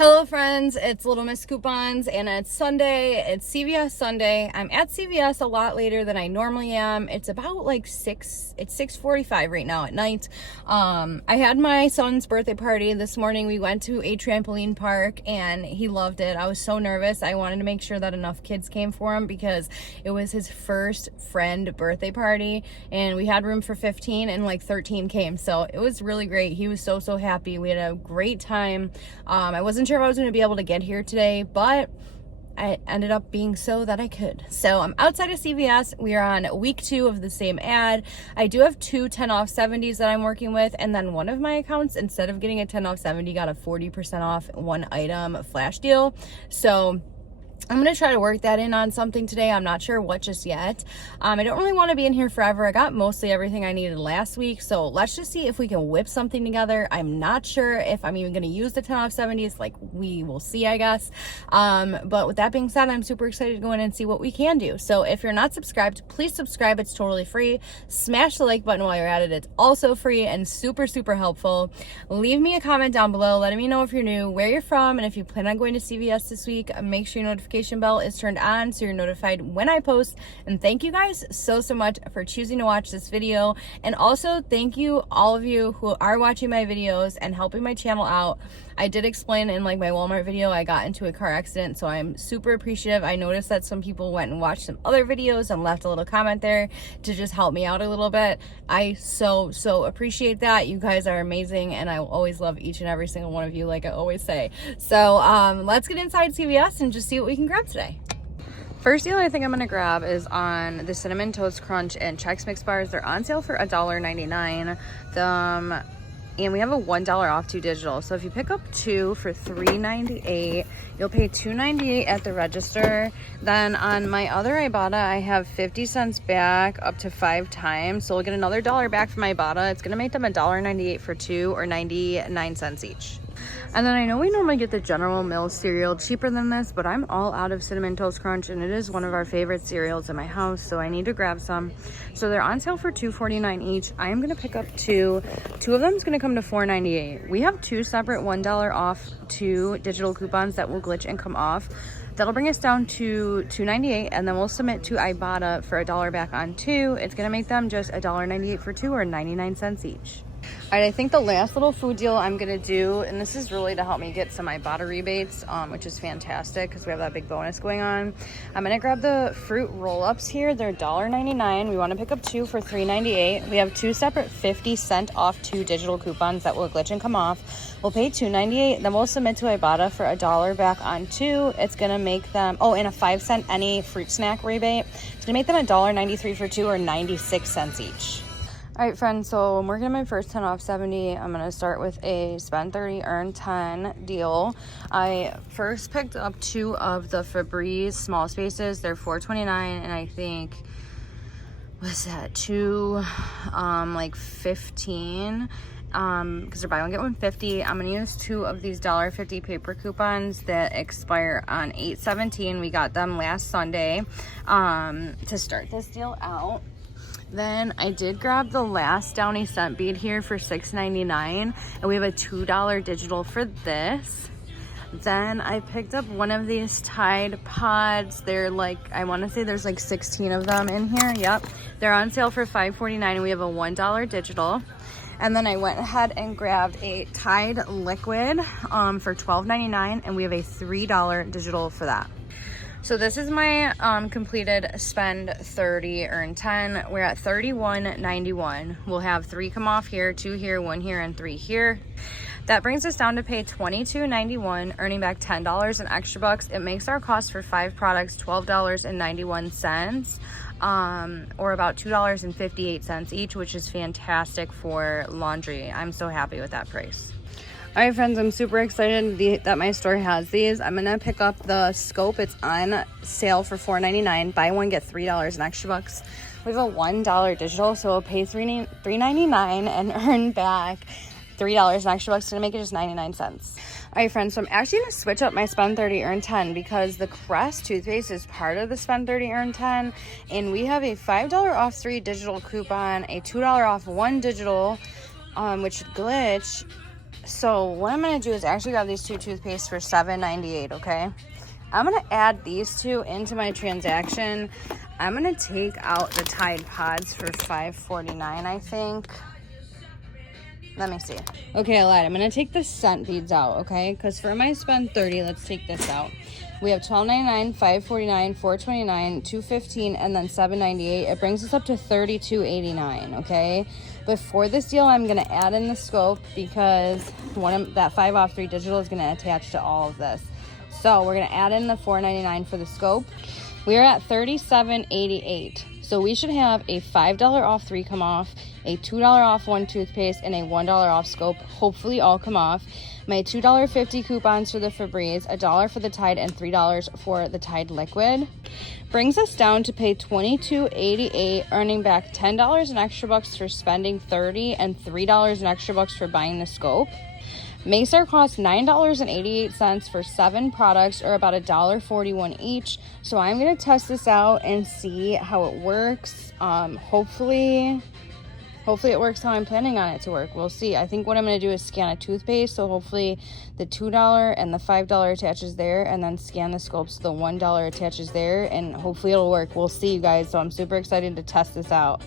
Hello friends, it's Little Miss Coupons and it's Sunday. It's CVS Sunday. I'm at CVS a lot later than I normally am. It's about like 6:45 right now at night. I had my son's birthday party this morning. We went to a trampoline park and he loved it. I was so nervous. I wanted to make sure that enough kids came for him because it was his first friend birthday party and we had room for 15 and like 13 came. So it was really great. He was so happy. We had a great time. I wasn't sure if I was going to be able to get here today, but I ended up being so that I could. So I'm outside of CVS. We are on week 2 of the same ad. I do have 2 10 off 70s that I'm working with, and then one of my accounts, instead of getting a 10 off 70, got a 40% off one item flash deal. So I'm going to try to work that in on something today. I'm not sure what just yet. I don't really want to be in here forever. I got mostly everything I needed last week. So let's just see if we can whip something together. I'm not sure if I'm even going to use the 10 off 70s. Like, we will see, I guess. But with that being said, I'm super excited to go in and see what we can do. So if you're not subscribed, please subscribe. It's totally free. Smash the like button while you're at it. It's also free and super helpful. Leave me a comment down below letting me know if you're new, where you're from, and if you plan on going to CVS this week. Make sure your notification bell is turned on so you're notified when I post. And thank you guys so much for choosing to watch this video, and also thank you all of you who are watching my videos and helping my channel out. I did explain in like my Walmart video I got into a car accident, so I'm super appreciative. I noticed that some people went and watched some other videos and left a little comment there to just help me out a little bit. I so appreciate that. You guys are amazing and I will always love each and every single one of you, like I always say. So let's get inside CVS and just see what we can grab today. First deal I think I'm gonna grab is on the Cinnamon Toast Crunch and Chex Mix bars. They're on sale for $1.99. And we have a $1 off 2 digital. So if you pick up 2 for $3.98, you'll pay $2.98 at the register. Then on my other Ibotta, I have 50 cents back up to 5 times. So we'll get another $1 back from Ibotta. It's gonna make them $1.98 for 2, or 99 cents each. And then I know we normally get the General Mills cereal cheaper than this, but I'm all out of Cinnamon Toast Crunch and it is one of our favorite cereals in my house, so I need to grab some. So they're on sale for $2.49 each. I am going to pick up 2. 2 of them is going to come to $4.98. We have 2 separate $1 off 2 digital coupons that will glitch and come off. That'll bring us down to $2.98, and then we'll submit to Ibotta for $1 back on 2. It's going to make them just $1.98 for 2, or 99 cents each. All right, I think the last little food deal I'm gonna do, and this is really to help me get some Ibotta rebates, which is fantastic because we have that big bonus going on. I'm gonna grab the fruit roll-ups here. They're $1.99. We want to pick up 2 for $3.98. We have 2 separate 50 cent off 2 digital coupons that will glitch and come off. We'll pay $2.98. Then we'll submit to Ibotta for $1 back on 2. It's gonna make them, oh, and a 5 cent any fruit snack rebate. It's gonna make them $1.93 for 2, or 96 cents each. All right, friends, so I'm working on my first 10 off 70. I'm going to start with a spend 30, earn 10 deal. I first picked up 2 of the Febreze small spaces. They're $4.29, and I think, what's that, 2, like 15, because they're buy one, get one 50. I'm going to use 2 of these $1.50 paper coupons that expire on 8/17. We got them last Sunday to start this deal out. Then I did grab the last Downy scent bead here for $6.99, and we have a $2 digital for this. Then I picked up one of these Tide Pods. They're like, I want to say there's like 16 of them in here. Yep, they're on sale for $5.49, and we have a $1 digital. And then I went ahead and grabbed a Tide liquid for $12.99, and we have a $3 digital for that. So this is my completed spend 30, earn 10. We're at $31.91. We'll have 3 come off here, 2 here, 1 here, and 3 here. That brings us down to pay $22.91, earning back $10 in extra bucks. It makes our cost for 5 products $12.91, or about $2.58 each, which is fantastic for laundry. I'm so happy with that price. All right, friends, I'm super excited that my store has these. I'm gonna pick up the scope. It's on sale for $4.99. Buy one, get $3 in extra bucks. We have a $1 digital, so we'll pay $3.99 and earn back $3 in extra bucks. It's gonna make it just 99 cents. All right, friends, so I'm actually gonna switch up my spend 30, earn 10 because the Crest toothpaste is part of the spend 30, earn 10, and we have a $5 off 3 digital coupon, a $2 off 1 digital, which glitch So what I'm going to do is actually grab these two toothpastes for $7.98, okay? I'm going to add these two into my transaction. I'm going to take out the Tide Pods for $5.49, I think. Let me see. Okay, I lied. I'm going to take the scent beads out, okay? Because for my spend 30, let's take this out. We have $12.99, $5.49, $4.29, $2.15, and then $7.98. It brings us up to $32.89, okay? But for this deal, I'm going to add in the scope because that 5 off 3 digital is going to attach to all of this. So we're going to add in the $4.99 for the scope. We are at $37.88. So we should have a $5 off 3 come off, a $2 off 1 toothpaste, and a $1 off scope. Hopefully all come off. My $2.50 coupons for the Febreze, $1 for the Tide, and $3 for the Tide liquid. Brings us down to pay $22.88, earning back $10 in extra bucks for spending $30 and $3 in extra bucks for buying the scope. Makes our cost $9.88 for 7 products, or about $1.41 each. So I'm going to test this out and see how it works. Hopefully it works how I'm planning on it to work. We'll see. I think what I'm going to do is scan a toothpaste. So hopefully the $2 and the $5 attaches there, and then scan the scopes so the $1 attaches there, and hopefully it'll work. We'll see, you guys. So I'm super excited to test this out.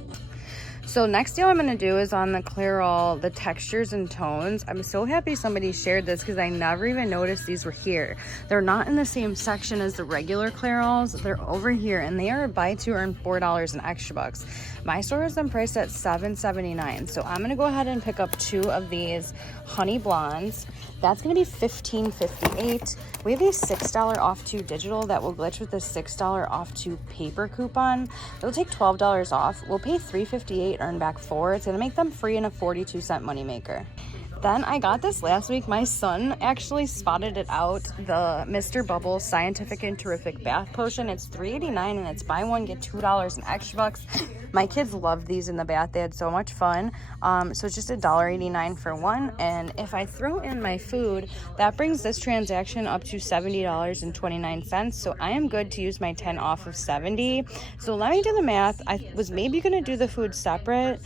So next deal I'm going to do is on the Clairol, the textures and tones. I'm so happy somebody shared this because I never even noticed these were here. They're not in the same section as the regular Clairols. They're over here, and they are buy 2 earn $4 in extra bucks. My store has them priced at $7.79. So I'm going to go ahead and pick up 2 of these honey blondes. That's going to be $15.58. We have a $6 off 2 digital that will glitch with the $6 off 2 paper coupon. It'll take $12 off. We'll pay $3.58, earn back $4. It's going to make them free and a 42-cent moneymaker. Then I got this last week. My son actually spotted it out, the Mr. Bubbles Scientific and Terrific Bath Potion. It's $3.89 and it's buy one, get $2 in extra bucks. My kids loved these in the bath. They had so much fun. So it's just $1.89 for one. And if I throw in my food, that brings this transaction up to $70.29. So I am good to use my 10 off of 70. So let me do the math. I was maybe going to do the food separate.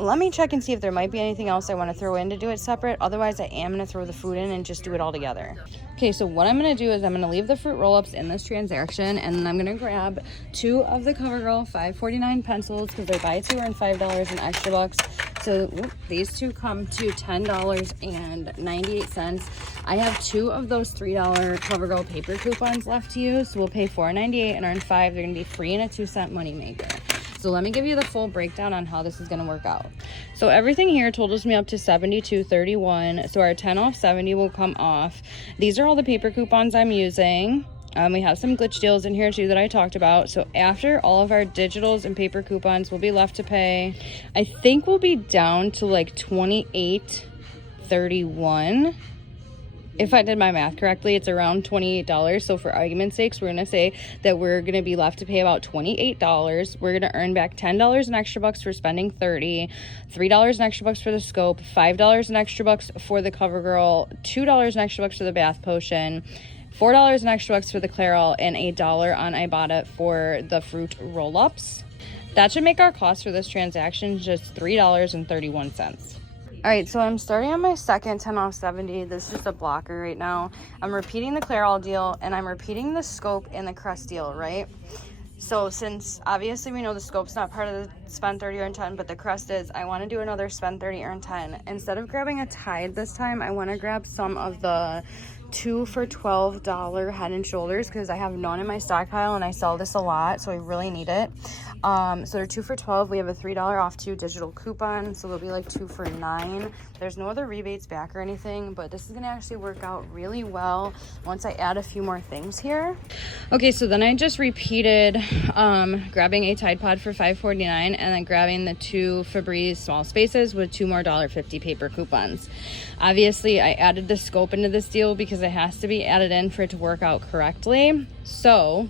Let me check and see if there might be anything else I want to throw in to do it separate. Otherwise, I am going to throw the food in and just do it all together. Okay, so what I'm going to do is I'm going to leave the fruit roll-ups in this transaction, and then I'm going to grab 2 of the CoverGirl $5.49 pencils because they're buy 2 earn $5 in extra bucks. So these 2 come to $10.98. I have 2 of those $3 CoverGirl paper coupons left to use. So we'll pay $4.98 and earn $5. They're going to be free and a 2-cent moneymaker. So let me give you the full breakdown on how this is going to work out. So everything here totals me up to $72.31. So our 10 off 70 will come off. These are all the paper coupons I'm using. We have some glitch deals in here too that I talked about. So after all of our digitals and paper coupons will be left to pay, I think we'll be down to like $28.31. If I did my math correctly, it's around $28. So for argument's sakes, we're going to say that we're going to be left to pay about $28. We're going to earn back $10 in extra bucks for spending $30, $3 in extra bucks for the scope, $5 in extra bucks for the CoverGirl, $2 in extra bucks for the bath potion, $4 in extra bucks for the Clairol, and $1 on Ibotta for the fruit roll-ups. That should make our cost for this transaction just $3.31. All right, so I'm starting on my second 10 off 70. This is a blocker right now. I'm repeating the Clairol deal, and I'm repeating the scope and the crest deal, right? So since obviously we know the scope's not part of the spend 30 earn 10, but the crest is, I want to do another spend 30 earn 10. Instead of grabbing a Tide this time, I want to grab some of the 2 for $12 Head & Shoulders because I have none in my stockpile and I sell this a lot, so I really need it. So they're 2 for $12. We have a $3 off 2 digital coupon, so they'll be like 2 for $9. There's no other rebates back or anything, but this is gonna actually work out really well once I add a few more things here. Okay, so then I just repeated grabbing a Tide Pod for $5.49 and then grabbing the 2 Febreze small spaces with 2 more $1.50 paper coupons. Obviously, I added the scope into this deal because it has to be added in for it to work out correctly. So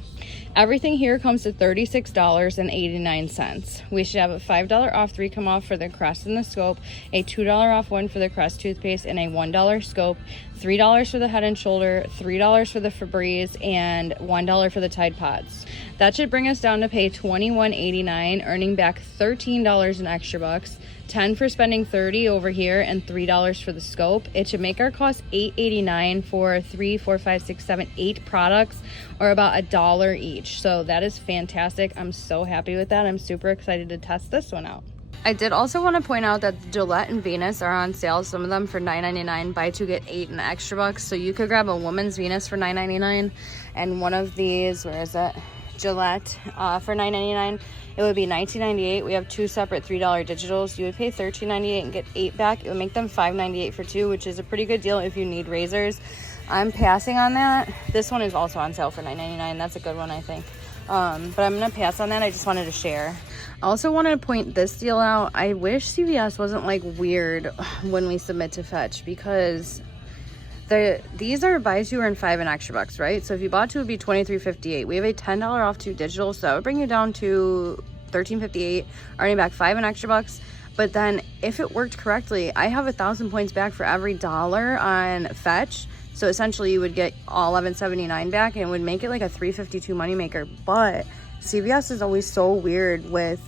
everything here comes to $36.89. We should have a $5 off 3 come off for the crest and the scope, a $2 off 1 for the crest toothpaste, and a $1 scope, $3 for the Head & Shoulder, $3 for the Febreze, and $1 for the Tide Pods. That should bring us down to pay $21.89, earning back $13 in extra bucks, 10 for spending 30 over here, and $3 for the scope. It should make our cost $8.89 for 3, 4, 5, 6, 7, 8 products, or about $1 each. So that is fantastic. I'm so happy with that. I'm super excited to test this one out. I did also want to point out that Gillette and Venus are on sale, some of them for $9.99, buy 2 get 8 in extra bucks. So you could grab a woman's Venus for $9.99 and one of these, where is it, Gillette for $9.99. It would be $19.98. We have 2 separate $3 digitals. You would pay $13.98 and get 8 back. It would make them $5.98 for 2, which is a pretty good deal if you need razors. I'm passing on that. This one is also on sale for $9.99. That's a good one, I think. But I'm gonna pass on that. I just wanted to share. I also wanted to point this deal out. I wish CVS wasn't like weird when we submit to fetch, because these are buy 2 earn 5 in extra bucks, right? So if you bought 2, it would be $23.58. We have a $10 off 2 digital, so that would bring you down to $13.58, earning back 5 in extra bucks. But then if it worked correctly, I have 1,000 points back for every dollar on fetch. So essentially you would get all $11.79 back, and it would make it like a $3.52 moneymaker. But CVS is always so weird with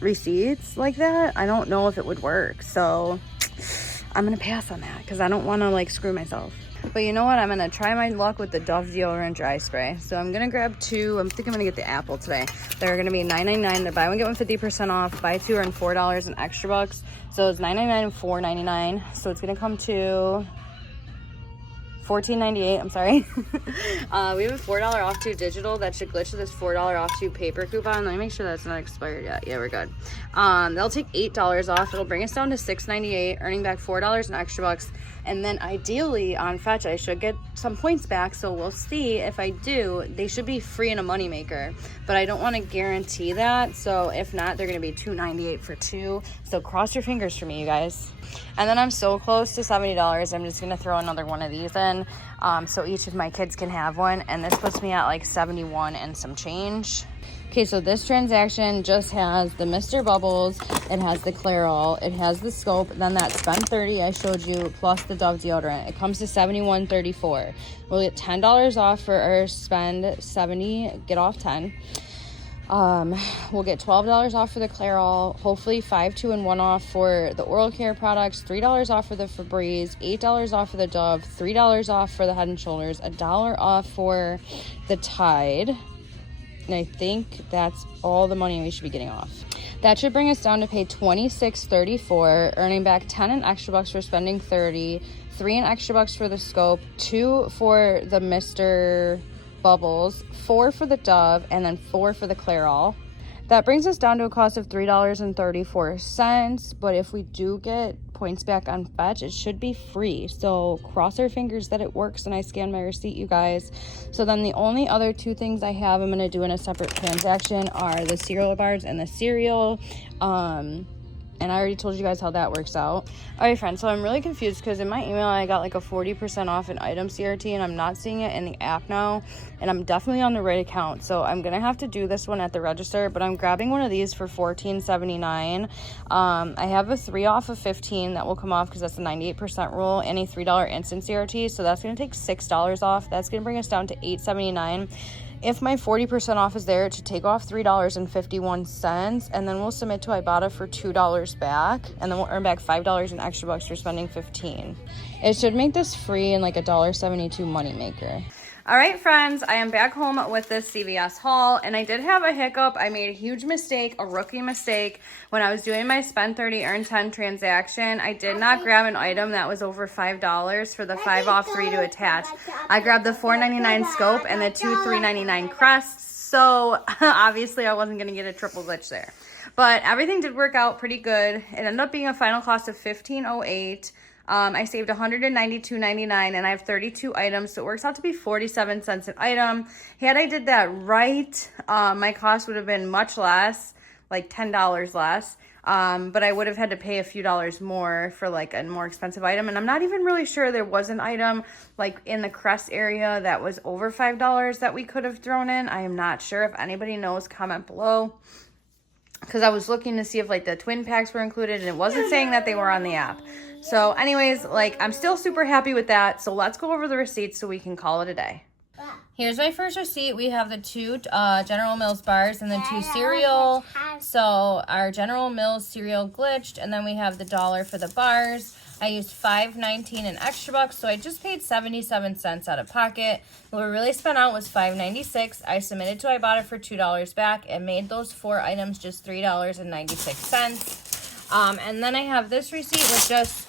receipts like that. I don't know if it would work. So I'm gonna pass on that because I don't want to like screw myself. But you know what? I'm gonna try my luck with the Dove deodorant dry spray. So I'm gonna grab 2. I think I'm gonna get the apple today. They're gonna be $9.99. They're buy 1 get 1 50% off. Buy 2 earn $4 in extra bucks. So it's $9.99 and $4.99. So it's gonna come to $14.98. I'm sorry. We have a $4 off 2 digital. That should glitch to this $4 off 2 paper coupon. Let me make sure that's not expired yet. Yeah, we're good. They'll take $8 off. It'll bring us down to $6.98, earning back $4 in extra bucks. And then ideally on fetch, I should get some points back. So we'll see. If I do, they should be free in a moneymaker. But I don't want to guarantee that. So if not, they're going to be $2.98 for 2. So cross your fingers for me, you guys. And then I'm so close to $70. I'm just going to throw another one of these in. So each of my kids can have one. And this puts me at like 71 and some change. Okay, so this transaction just has the Mr. Bubbles, it has the Clairol, it has the scope, then that spend 30 I showed you, plus the Dove deodorant. It comes to $71.34. We'll get $10 off for our spend 70, get off 10. We'll get $12 off for the Clairol, hopefully 5, 2, and 1 off for the oral care products, $3 off for the Febreze, $8 off for the Dove, $3 off for the Head and Shoulders, $1 off for the Tide. And I think that's all the money we should be getting off. That should bring us down to pay $26.34, earning back 10 in extra bucks for spending 30, 3 in extra bucks for the scope, 2 for the Mr. Bubbles, 4 for the Dove, and then 4 for the Clairol. That brings us down to a cost of $3.34. But if we do get points back on fetch, it should be free. So cross our fingers that it works and I scan my receipt, you guys. So then the only other 2 things I have I'm going to do in a separate transaction are the cereal bars and the cereal. And I already told you guys how that works out. All right, friends, so I'm really confused because in my email, I got like a 40% off an item CRT, and I'm not seeing it in the app now. And I'm definitely on the right account. So I'm going to have to do this one at the register, but I'm grabbing one of these for $14.79. I have a 3 off of 15 that will come off because that's the 98% rule, and a $3 instant CRT. So that's going to take $6 off. That's going to bring us down to $8.79. If my 40% off is there, it should take off $3.51, and then we'll submit to Ibotta for $2 back, and then we'll earn back $5 in extra bucks for spending 15. It should make this free and like a $1.72 moneymaker. All right, friends, I am back home with this CVS haul, and I did have a hiccup. I made a huge mistake, a rookie mistake. When I was doing my spend 30, earn 10 transaction, I did not grab an item that was over $5 for the 5 off 3 to attach. I grabbed the $4.99 scope and the 2 $3.99 crests, so obviously I wasn't going to get a triple glitch there. But everything did work out pretty good. It ended up being a final cost of $15.08. I saved $192.99 and I have 32 items, so it works out to be 47 cents an item. Had I did that right, my cost would have been much less, like $10 less, but I would have had to pay a few dollars more for like a more expensive item. And I'm not even really sure there was an item like in the crest area that was over $5 that we could have thrown in. I am not sure. If anybody knows, comment below. Because I was looking to see if like the twin packs were included, and it wasn't saying that they were on the app. So anyways, like I'm still super happy with that. So let's go over the receipts so we can call it a day. Here's my first receipt. We have the 2 General Mills bars and the 2 cereal. So our General Mills cereal glitched, and then we have the $1 for the bars. I used $5.19 in extra bucks, so I just paid 77 cents out of pocket. What we really spent out was $5.96. I submitted to Ibotta for $2 back and made those 4 items just $3.96. And then I have this receipt with just...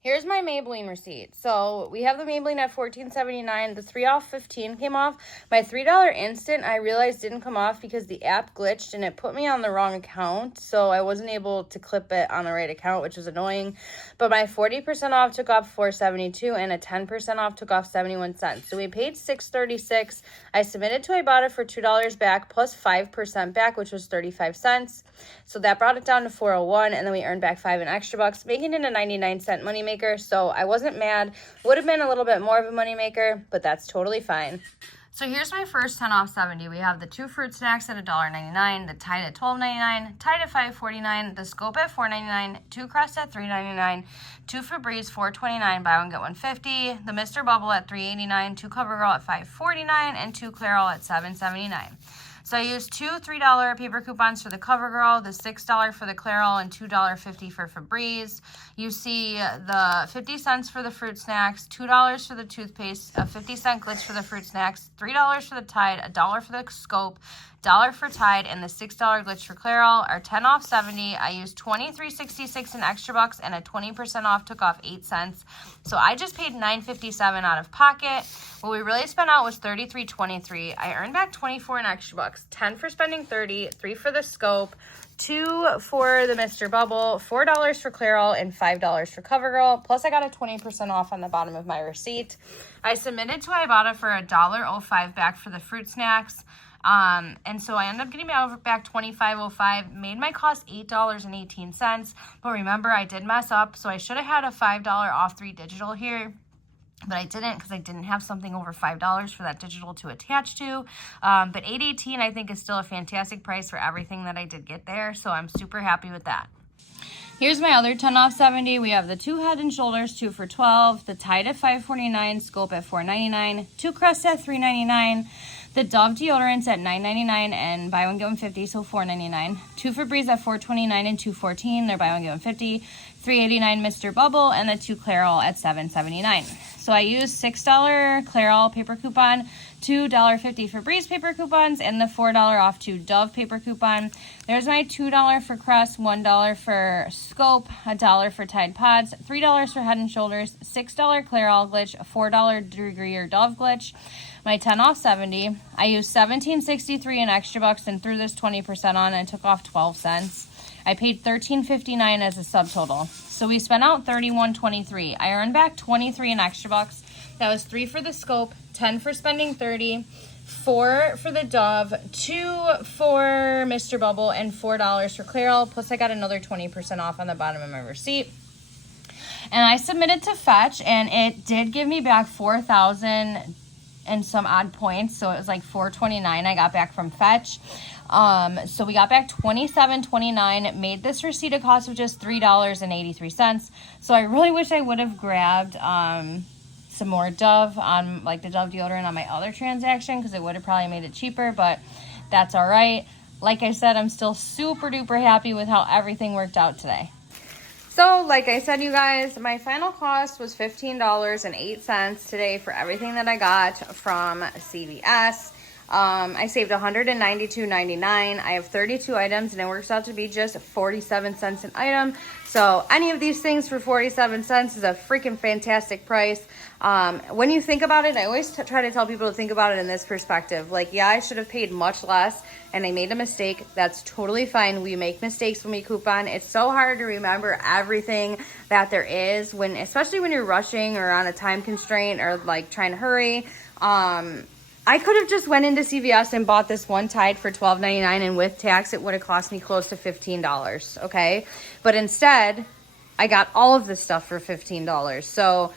Here's my Maybelline receipt. So we have the Maybelline at $14.79. The 3 off 15 came off. My $3 instant I realized didn't come off because the app glitched and it put me on the wrong account. So I wasn't able to clip it on the right account, which was annoying. But my 40% off took off $4.72 and a 10% off took off 71 cents. So we paid $6.36. I submitted to Ibotta for $2 back plus 5% back, which was 35 cents. So that brought it down to $4.01, and then we earned back 5 in extra bucks, making it a 99-cent moneymaker. So I wasn't mad. Would have been a little bit more of a moneymaker, but that's totally fine. So here's my first 10 off 70. We have the 2 fruit snacks at $1.99, the Tide at $12.99, Tide at $5.49, the Scope at $4.99, 2 Crest at $3.99, 2 Febreze $4.29, buy one get one $50, the Mr. Bubble at $3.89, 2 CoverGirl at $5.49, and 2 Clairol at $7.79. So I used 2 $3 paper coupons for the CoverGirl, the $6 for the Clairol, and $2.50 for Febreze. You see the 50 cents for the fruit snacks, $2 for the toothpaste, a 50-cent glitch for the fruit snacks, $3 for the Tide, $1 for the Scope, $1 for Tide, and the $6 glitch for Clairol. Our 10 off 70, I used $23.66 in extra bucks, and a 20% off took off 8 cents. So I just paid $9.57 out of pocket. What we really spent out was $33.23. I earned back 24 in extra bucks, 10 for spending 30, 3 for the Scope, 2 for the Mr. Bubble, $4 for Clairol, and $5 for CoverGirl. Plus I got a 20% off on the bottom of my receipt. I submitted to Ibotta for $1.05 back for the fruit snacks. And so I ended up getting back $25.05, made my cost $8.18. But remember, I did mess up, so I should have had a $5 off 3 digital here. But I didn't because I didn't have something over $5 for that digital to attach to. But $8.18 I think is still a fantastic price for everything that I did get there. So I'm super happy with that. Here's my other 10 off 70. We have the 2 Head and Shoulders, 2 for $12, the Tide at $5.49, Scope at $4.99, 2 Crest at $3.99, the Dove deodorants at $9.99 and buy one get one $50, so $4.99. 2 Febreze at $4.29 and $2.14. They're buy one get one $50. $3.89 Mr. Bubble, and the 2 Clairol at $7.79. So I used $6 Clairol paper coupon, $2.50 Febreze paper coupons, and the $4 off 2 Dove paper coupon. There's my $2 for Crest, $1 for Scope, $1 for Tide Pods, $3 for Head and Shoulders, $6 Clairol glitch, $4 Degree or Dove glitch. My 10 off 70, I used $17.63 in extra bucks and threw this 20% on and took off 12 cents. I paid $13.59 as a subtotal. So we spent out $31.23. I earned back 23 in extra bucks. That was 3 for the Scope, 10 for spending 30, 4 for the Dove, 2 for Mr. Bubble, and $4 for Clairol. Plus I got another 20% off on the bottom of my receipt. And I submitted to Fetch, and it did give me back 4,000 and some odd points. So it was like $4.29 I got back from Fetch. So we got back $27.29, made this receipt a cost of just $3.83. So I really wish I would have grabbed some more Dove on like the Dove deodorant on my other transaction, because it would have probably made it cheaper, but that's all right. Like I said, I'm still super duper happy with how everything worked out today. So like I said, you guys, my final cost was $15.08 today for everything that I got from CVS. I saved $192.99. I have 32 items, and it works out to be just 47 cents an item. So any of these things for 47 cents is a freaking fantastic price. When you think about it, I always try to tell people to think about it in this perspective. Like, yeah, I should have paid much less, and I made a mistake. That's totally fine. We make mistakes when we coupon. It's so hard to remember everything that there is, especially when you're rushing or on a time constraint or like trying to hurry. I could have just went into CVS and bought this one Tide for $12.99, and with tax, it would have cost me close to $15, okay? But instead, I got all of this stuff for $15. So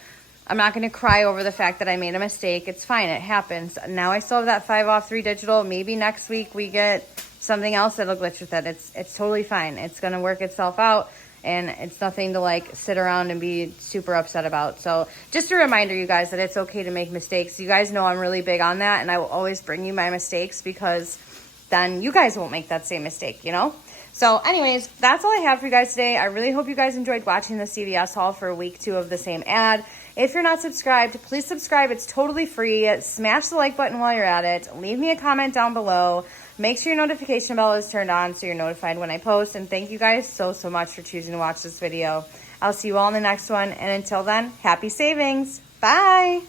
I'm not going to cry over the fact that I made a mistake. It's fine. It happens. Now I still have that 5 off 3 digital. Maybe next week we get something else that'll glitch with it. It's totally fine. It's going to work itself out. and it's nothing to like sit around and be super upset about. So just a reminder, you guys, that it's okay to make mistakes. You guys know I'm really big on that, and I will always bring you my mistakes because then you guys won't make that same mistake, you know? So anyways, that's all I have for you guys today. I really hope you guys enjoyed watching the CVS haul for week 2 of the same ad. If you're not subscribed, please subscribe. It's totally free. Smash the like button while you're at it. Leave me a comment down below. Make sure your notification bell is turned on so you're notified when I post. And thank you guys so much for choosing to watch this video. I'll see you all in the next one. And until then, happy savings. Bye.